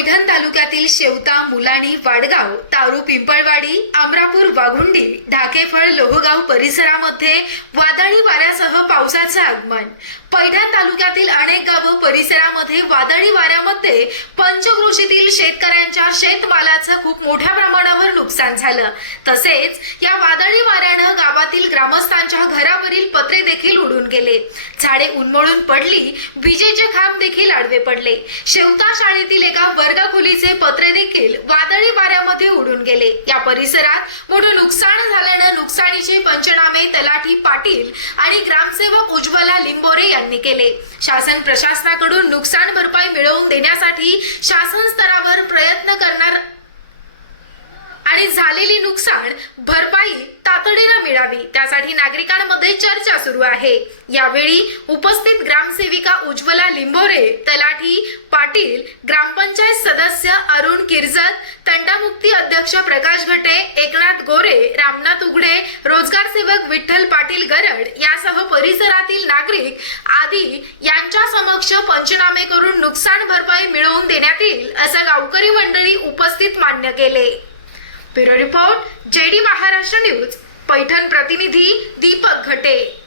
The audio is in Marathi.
पैठण तालुक्यातील शेवता मुलाणी वाडगाव तारू पिंपळवाडी अमरापूर वाघुंडी ढाकेफळ लोहगाव परिसरामध्ये वादळी वाऱ्यासह पावसाचे आगमन. पैठण तालुक्यातील अनेक गावं परिसरामध्ये वादळी वाऱ्यामध्ये पंचक्रोशीतील शेतकऱ्यांच्या शेतमालाचं खूप मोठ्या प्रमाणावर नुकसान झालं. तसेच या वादळी वाऱ्यानं गावातील ग्रामस्थांच्या घरावरील गेले. झाडे उन्मळून पडली विजेचे खांब देखील आडवे पडले. शेवता शाळेतील एका वर्गखोलीचे पत्रे देखील वादळी वाऱ्यामध्ये उडून गेले. या परिसरात मोठं नुकसान झाल्यानं नुकसानीचे पंचनामे तलाठी पाटील आणि ग्रामसेवक उज्ज्वला लिंबोरे यांनी केले. शासन प्रशासनाकडून नुकसान भरपाई मिळवून देण्यासाठी शासन स्तरावर प्रयत्न करणार आणि झालेली नुकसान भरपाई तातडीनं मिळावी. त्यासाठी नागरिकांमध्ये चर्चा सुरू आहे. यावेळी उपस्थित ग्रामसेविका उज्ज्वला लिंबोरे तलाठी पाटील ग्रामपंचायत सदस्य अरुण किरजत तंटामुक्ती अध्यक्ष प्रकाश घटे एकनाथ गोरे रामनाथ उघडे रोजगार सेवक विठ्ठल पाटील गरड यासह परिसरातील नागरिक आदी यांच्या समक्ष पंचनामे करून नुकसान भरपाई मिळवून देण्यात येईल असं गावकरी मंडळी उपस्थित मान्य केले. Bureau report JD Maharashtra news. Paithan प्रतिनिधी दीपक घटे.